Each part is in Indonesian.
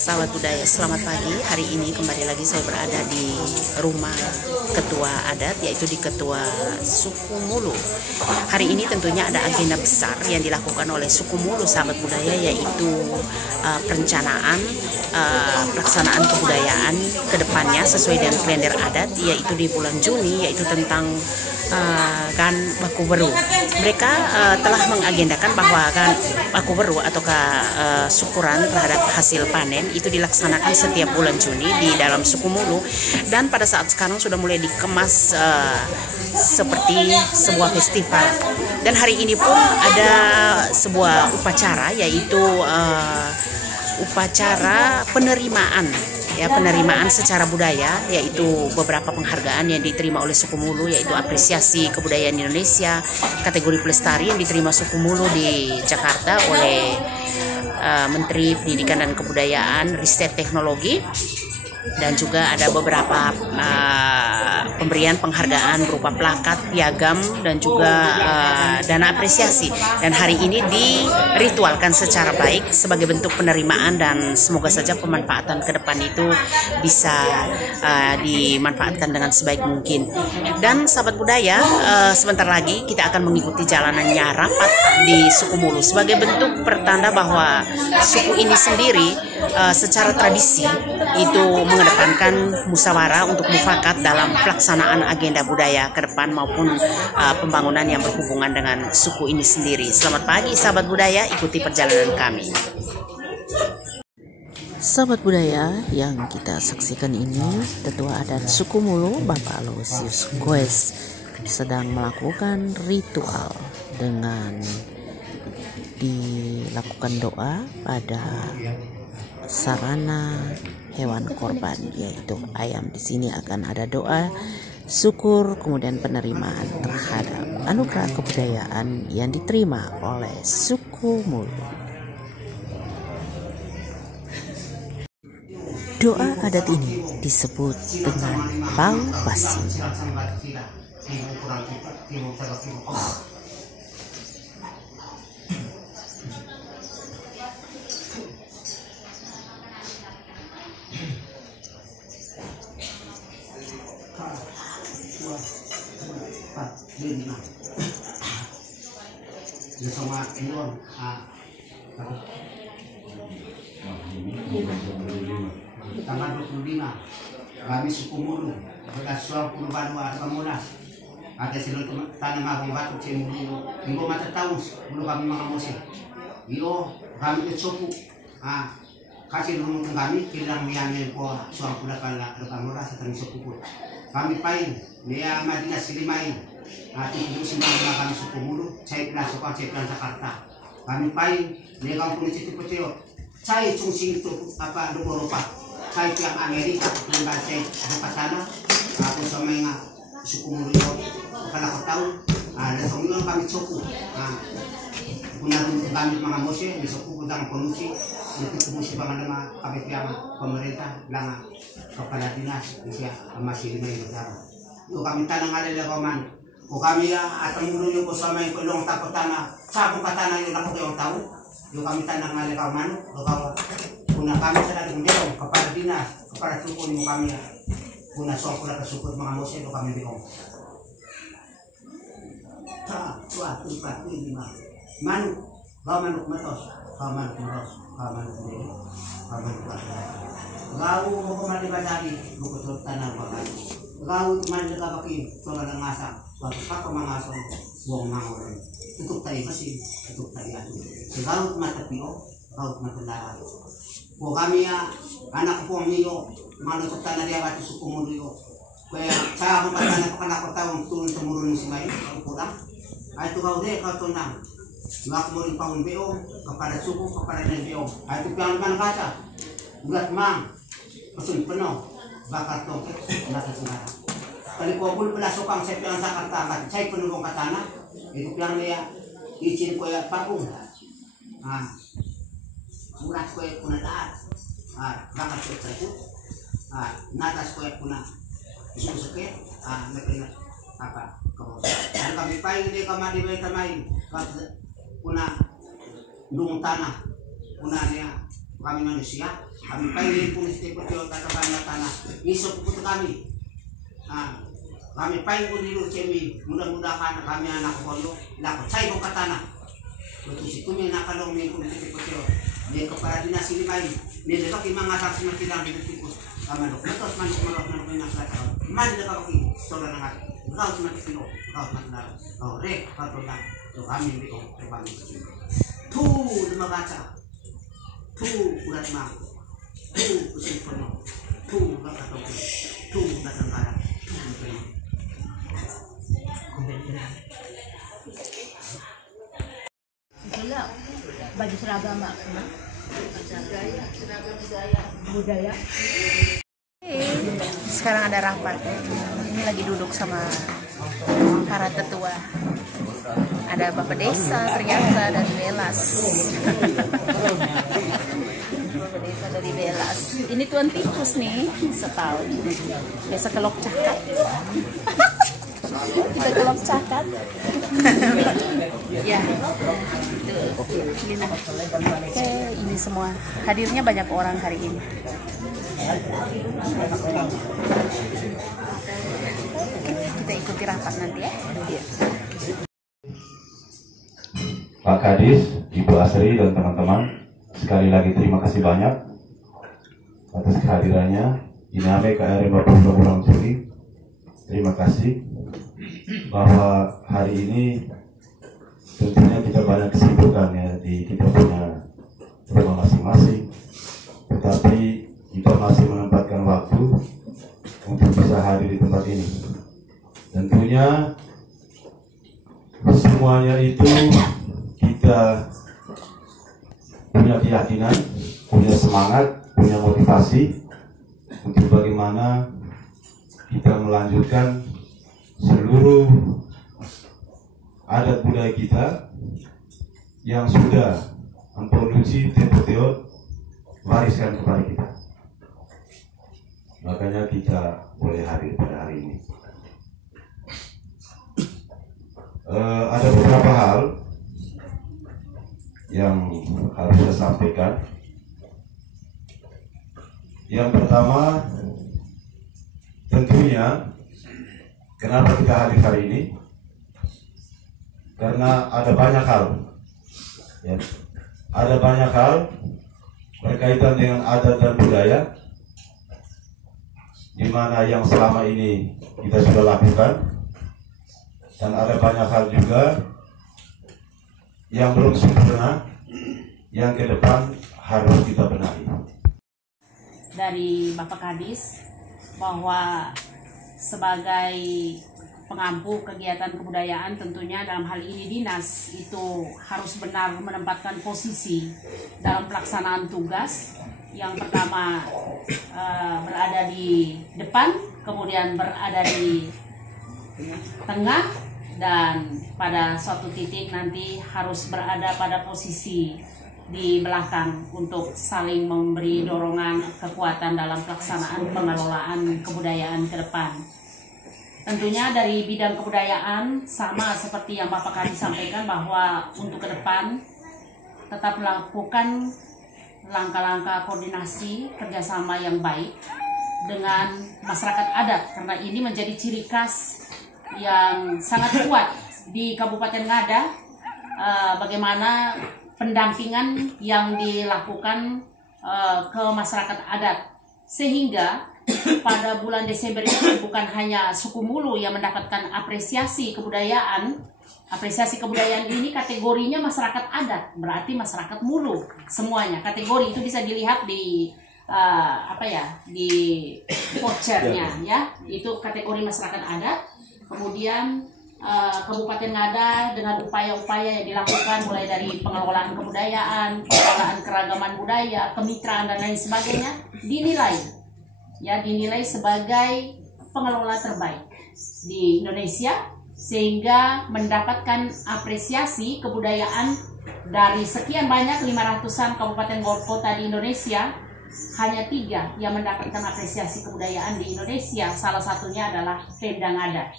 Sahabat budaya, selamat pagi. Hari ini kembali lagi saya berada di rumah ketua adat, yaitu di ketua suku Mulu. Hari ini tentunya ada agenda besar yang dilakukan oleh suku Mulu, sahabat budaya, yaitu perencanaan pelaksanaan kebudayaan ke depannya sesuai dengan kalender adat, yaitu di bulan Juni, yaitu tentang kan baku beru. Mereka telah mengagendakan bahwa kan baku beru ataukah syukuran terhadap hasil panen itu dilaksanakan setiap bulan Juni di dalam suku Mulu, dan pada saat sekarang sudah mulai dikemas seperti sebuah festival. Dan hari ini pun ada sebuah upacara, yaitu upacara penerimaan secara budaya, yaitu beberapa penghargaan yang diterima oleh suku Mulu, yaitu apresiasi kebudayaan Indonesia kategori pelestari yang diterima suku Mulu di Jakarta oleh Menteri Pendidikan dan Kebudayaan, Riset Teknologi, dan juga ada beberapa pemberian penghargaan berupa plakat, piagam, dan juga dana apresiasi. Dan hari ini diritualkan secara baik sebagai bentuk penerimaan, dan semoga saja pemanfaatan ke depan itu bisa dimanfaatkan dengan sebaik mungkin. Dan sahabat budaya, sebentar lagi kita akan mengikuti jalanannya rapat di suku Mulu sebagai bentuk pertanda bahwa suku ini sendiri secara tradisi itu mengedepankan musyawarah untuk mufakat dalam pelaksanaan agenda budaya ke depan maupun pembangunan yang berhubungan dengan suku ini sendiri. Selamat pagi sahabat budaya, ikuti perjalanan kami. Sahabat budaya, yang kita saksikan ini Ketua Adat Suku Mulu Bapak Aloysius Goes sedang melakukan ritual dengan dilakukan doa pada sarana hewan korban, yaitu ayam. Di sini akan ada doa syukur, kemudian penerimaan terhadap anugerah kebudayaan yang diterima oleh suku Mulu. Doa adat ini disebut dengan Pau Pasi. Tanggal 25 kami suku Mulu berkasual perubahan warga Monas ada seluruh tanah magang batu cemulu minggu mata tahun dulu kami mengamusi iyo kami ke suku kasih rumah kami kilang miane ko suang pula kala Monas setengah suku pun kami pain dia Madinah Silimai itu semua kami suku Mulu saya pernah suka saya pernah Jakarta kami pain dia kampung itu petio saya cungsing itu apa Eropa saya yang Amerika yang bahasa dekat sana aku sama yang suku Mulu kalau aku tahu ada semua kami suku punya kami mengamusi di suku udang penusi itu kemusi banget kami pihak pemerintah lama kepala dinas usia masih 5 tahun itu kami tanang ada di Roman kami ya atau Mulu yang sama yang pelong takut tanah sabu ke tanah yang aku yang tahu itu kami tanang ada kawan kalau kuna kami sedang mendorong kepada dinas, kepada suku ilmu kami ya. Kuna soal kuna kesukut mengamusi itu kami bingung. Tua, 4, 5. Manu, kau manuk metos, kau manuk meros, kau manuk meros, kau manuk meros. Kau mau kemana badari, mau ke tanah bagai. Kau kemana dekapaki, soal ngasak, waktu kau mengasong, buang mangor. Tutup tadi masih, tutup tadi atu. Kau mata pio, kau mata darah. Kami ya anak po niyo manutok tanah dia batu suku Mulu yo. Kaya saya ako tanah ko taong tulong tumurun si May ako lang. Ay to kau de kau tunang. Ngak mo rin paun beong kepada suku kepada beong. Ay to piang man kaca. Ulat mang. Pasun penuh bakar tongket nasa sinara. Kali ko pul pala sukang sa piang Jakarta kat say penuh ka tanah. Itu piang dia izin ko ya pakung. Urat ko kuna daat bakar ko sa ito natas ko kuna isusukit nakina apa ko ano kami pa hindi ka madibay tamay kuna dung tanah kuna niya kami manusia, kami pengen pulis tepotio tatabannya tanah, isok putu kami. Kami pengen unilu cemi, mudah-mudahan kami anak pondok, laku cai buka tanah. Betul situ mi nakalong mi pulis tepotio, dia kepala dinas ini main, dia dekat imang asal semati lang di tipus, kamanok, betul manuk yang selatan, mana dekat kaki, saudara nangat, kau semati kilo, kau semati nalar, kau rek, kau tolak, tu kami biko terbang di sini. Tuh, lima kaca. Tuh, urat mang. Tuh, usin penuh. Tuh, kata topi. Tuh, kata marah. Tuh, penuh. Itulah baju seragam maksudnya. Budaya. Sekarang ada rapat. Ini lagi duduk sama para tetua. Ada Bapak Desa ternyata dari Belas. Bapak Desa dari Belas. Ini Tuan Tikus nih, setahun. Biasa kelok cakap. Kita kelok cakap. Ya. Oke, ini semua. Hadirnya banyak orang hari ini. Kita ikuti rapat nanti ya. Pak Kadis, Ibu Asri dan teman-teman, sekali lagi terima kasih banyak atas kehadirannya. Iname KRM Bapak Kurang Juri, terima kasih bahwa hari ini tentunya kita banyak kesibukan ya di kita punya rumah masing-masing, tetapi kita masih menempatkan waktu untuk bisa hadir di tempat ini. Tentunya semuanya itu kita punya keyakinan, punya semangat, punya motivasi untuk bagaimana kita melanjutkan seluruh adat budaya kita yang sudah memproduksi Tepotio wariskan kepada kita. Makanya kita boleh hadir pada hari ini. Ada beberapa hal yang harus saya sampaikan. Yang pertama, tentunya kenapa kita hadir hari ini? Karena ada banyak hal, ya. Ada banyak hal berkaitan dengan adat dan budaya, di mana yang selama ini kita sudah lakukan, dan ada banyak hal juga yang belum sempurna, yang ke depan harus kita benahi. Dari Bapak Kadis bahwa sebagai pengampu kegiatan kebudayaan tentunya dalam hal ini dinas itu harus benar menempatkan posisi dalam pelaksanaan tugas. Yang pertama berada di depan, kemudian berada di tengah, dan pada suatu titik nanti harus berada pada posisi di belakang untuk saling memberi dorongan kekuatan dalam pelaksanaan pengelolaan kebudayaan ke depan. Tentunya dari bidang kebudayaan sama seperti yang Bapak Kadis sampaikan bahwa untuk ke depan tetap melakukan langkah-langkah koordinasi kerjasama yang baik dengan masyarakat adat, karena ini menjadi ciri khas yang sangat kuat di Kabupaten Ngada. Bagaimana pendampingan yang dilakukan ke masyarakat adat, sehingga pada bulan Desember ini bukan hanya suku Mulu yang mendapatkan apresiasi kebudayaan. Apresiasi kebudayaan ini kategorinya masyarakat adat, berarti masyarakat Mulu semuanya. Kategori itu bisa dilihat di di vouchernya ya. Itu kategori masyarakat adat. Kemudian Kabupaten Ngada dengan upaya-upaya yang dilakukan mulai dari pengelolaan kebudayaan, pengelolaan keragaman budaya, kemitraan dan lain sebagainya dinilai sebagai pengelola terbaik di Indonesia, sehingga mendapatkan apresiasi kebudayaan dari sekian banyak 500-an kabupaten kota di Indonesia. Hanya 3 yang mendapatkan apresiasi kebudayaan di Indonesia, salah satunya adalah Pemda Ngada.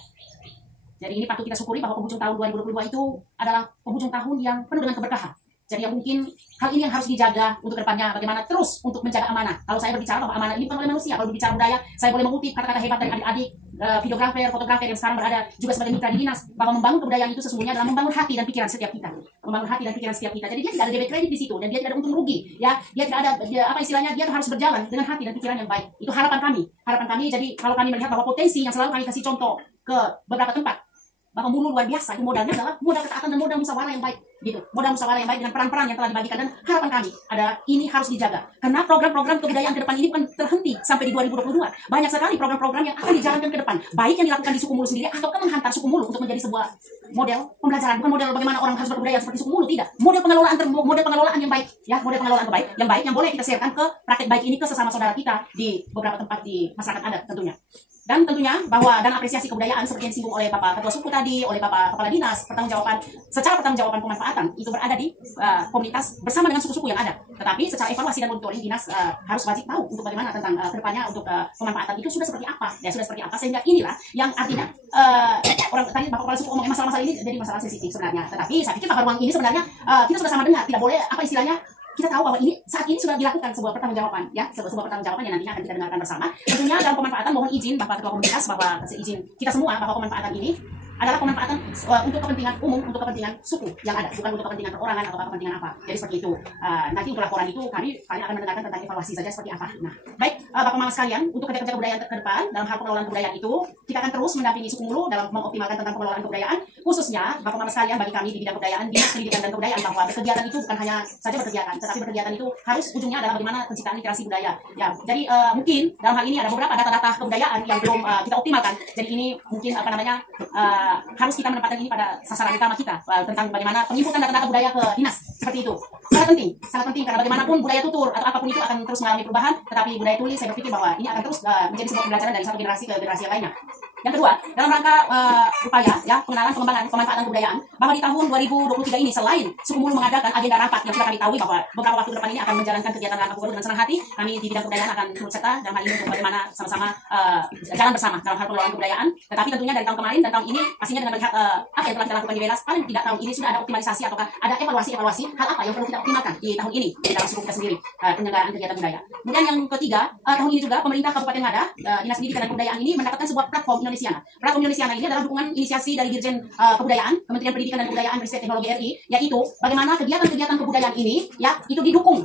Jadi ini patut kita syukuri bahwa penghujung tahun 2022 itu adalah penghujung tahun yang penuh dengan keberkahan. Jadi yang mungkin hal ini yang harus dijaga untuk kedepannya, bagaimana terus untuk menjaga amanah. Kalau saya berbicara bahwa amanah ini bukan oleh manusia, kalau berbicara budaya, saya boleh mengutip kata-kata hebat dari adik-adik videografer, fotografer yang sekarang berada juga sebagai mitra di dinas, bahwa membangun kebudayaan itu sesungguhnya adalah membangun hati dan pikiran setiap kita. Membangun hati dan pikiran setiap kita. Jadi dia tidak ada debit kredit di situ dan dia tidak ada untung rugi, ya. Dia tidak ada apa istilahnya, dia harus berjalan dengan hati dan pikiran yang baik. Itu harapan kami. Harapan kami. Jadi kalau kami melihat bahwa potensi yang selalu kami kasih contoh ke beberapa tempat, bahwa Mulu luar biasa, itu modalnya adalah modal ketaatan dan modal musyawarah yang baik, gitu. Modal musyawarah yang baik dengan peran-peran yang telah dibagikan, dan harapan kami ada ini harus dijaga karena program-program kebudayaan ke depan ini bukan terhenti sampai di 2022. Banyak sekali program-program yang akan dijalankan ke depan, baik yang dilakukan di suku Mulu sendiri ataukah menghantar suku Mulu untuk menjadi sebuah model pembelajaran, bukan model bagaimana orang harus berkebudayaan seperti suku Mulu, tidak. Model pengelolaan yang baik, ya, model pengelolaan yang baik yang boleh kita sharekan ke praktek baik ini ke sesama saudara kita di beberapa tempat di masyarakat adat tentunya. Dan tentunya bahwa dan apresiasi kebudayaan seperti yang disinggung oleh Bapak Ketua Suku tadi, oleh Bapak Kepala Dinas, secara pertanggungjawaban pemanfaatan itu berada di komunitas bersama dengan suku-suku yang ada. Tetapi secara evaluasi dan monitoring dinas harus wajib tahu untuk bagaimana tentang kedepannya untuk pemanfaatan itu sudah seperti apa, ya sudah seperti apa, sehingga inilah yang artinya orang tadi Bapak Kepala Suku ngomong masalah-masalah ini jadi masalah sensitif sebenarnya. Tetapi saya pikir bahwa ruang ini sebenarnya kita sudah sama dengar, tidak boleh apa istilahnya. Kita tahu bahwa ini saat ini sudah dilakukan sebuah pertanggungjawaban, ya, sebuah pertanggungjawaban yang nantinya akan kita dengarkan bersama. Tentunya dalam pemanfaatan mohon izin Bapak Ketua Komunitas bahwa izin kita semua bahwa pemanfaatan ini adalah pemanfaatan untuk kepentingan umum, untuk kepentingan suku yang ada, bukan untuk kepentingan perorangan atau kepentingan apa. Jadi seperti itu. Nanti untuk laporan itu kami paling akan mendengarkan tentang evaluasi saja seperti apa. Nah, baik Bapak Mama sekalian, untuk kerja-kerja kebudayaan ke depan dalam hal pengelolaan kebudayaan itu, kita akan terus mendampingi suku Mulu dalam mengoptimalkan tentang pengelolaan kebudayaan, khususnya Bapak Mama sekalian bagi kami di bidang kebudayaan, dinas pendidikan dan kebudayaan, bahwa berkegiatan itu bukan hanya saja berkegiatan, tetapi berkegiatan itu harus ujungnya adalah bagaimana penciptaan literasi budaya. Ya, jadi mungkin dalam hal ini ada beberapa data-data kebudayaan yang belum kita optimalkan. Jadi ini mungkin harus kita menempatkan ini pada sasaran utama kita tentang bagaimana penginputan data-data budaya ke dinas seperti itu. Sangat penting karena bagaimanapun budaya tutur atau apapun itu akan terus mengalami perubahan, tetapi budaya tulis saya berpikir bahwa ini akan terus menjadi sebuah pembelajaran dari satu generasi ke generasi yang lainnya. Yang kedua, dalam rangka upaya ya pengenalan, pengembangan, pemanfaatan kebudayaan, bahwa di tahun 2023 ini selain suku Mulu mengadakan agenda rapat yang sudah kami tahu bahwa beberapa waktu ke depan ini akan menjalankan kegiatan rapat baru dengan senang hati, kami di bidang kebudayaan akan turut serta dalam hal ini untuk bagaimana sama-sama jalan bersama dalam hal pengelolaan kebudayaan. Tetapi tentunya dari tahun kemarin dan tahun ini pastinya dengan melihat apa yang telah kita lakukan di Belas, paling tidak tahun ini sudah ada optimalisasi ataukah ada evaluasi hal apa yang perlu kita optimalkan di tahun ini di dalam suku kita sendiri penyelenggaraan kegiatan budaya. Kemudian yang ketiga, tahun ini juga pemerintah Kabupaten Ngada, Dinas Pendidikan dan Kebudayaan ini mendapatkan sebuah platform Indonesiana. Platform Indonesiana ini adalah dukungan inisiasi dari Dirjen Kebudayaan, Kementerian Pendidikan dan Kebudayaan Riset Teknologi RI, yaitu bagaimana kegiatan-kegiatan kebudayaan ini ya itu didukung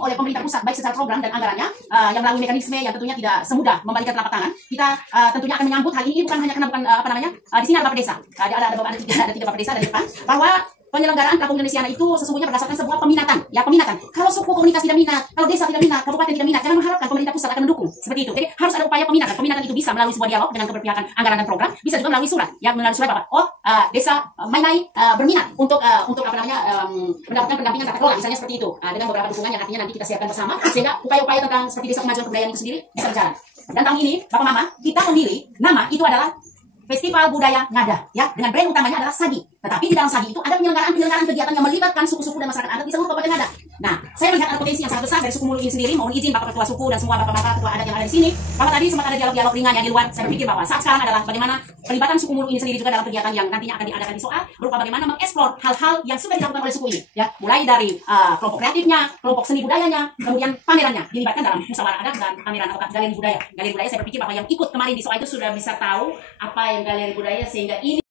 oleh pemerintah pusat baik secara program dan anggarannya yang melalui mekanisme yang tentunya tidak semudah membalikan telapak tangan. Kita tentunya akan menyambut hal ini bukan hanya karena di sini ada Bapak Desa. Ada tiga Bapak Desa dari depan bahwa penyelenggaraan Platform Indonesiana itu sesungguhnya berdasarkan sebuah peminatan. Kalau suku komunitas tidak minat, kalau desa tidak minat, kabupaten tidak minat, jangan mengharapkan pemerintah pusat akan mendukung. Seperti itu. Jadi harus ada upaya peminatan. Peminatan itu bisa melalui sebuah dialog dengan keberpihakan anggaran dan program, bisa juga melalui surat. Ya, melalui surat bahwa desa Mainai berminat untuk mendapatkan pendampingan tata kelola, misalnya seperti itu. Dengan beberapa dukungan yang artinya nanti kita siapkan bersama sehingga upaya-upaya tentang seperti desa kemajuan kebudayaan itu sendiri bisa berjalan. Dan tahun ini, Bapak Mama, kita memilih nama itu adalah Festival Budaya Ngada, ya, dengan brand utamanya adalah Sagi. Tetapi di dalam Sagi itu ada penyelenggaraan kegiatan yang melibatkan suku-suku dan masyarakat adat di seluruh Kabupaten Ngada. Nah, saya melihat ada potensi yang sangat besar dari suku Mulu ini sendiri. Mohon izin Bapak Ketua Suku dan semua Bapak-bapak ketua adat yang ada di sini. Bahwa tadi sempat ada dialog-dialog ringan yang di luar. Saya berpikir bahwa saat sekarang adalah bagaimana pelibatan suku Mulu ini sendiri juga dalam kegiatan yang nantinya akan diadakan di Soal, berupa bagaimana mengeksplor hal-hal yang sudah dilakukan oleh suku ini, ya, mulai dari kelompok kreatifnya, kelompok seni budayanya, kemudian pamerannya dilibatkan dalam musyawarah adat dan pameran atau galeri budaya. Galeri budaya saya berpikir bahwa yang ikut kemarin di Soal itu sudah bisa tahu apa yang galeri budaya sehingga ini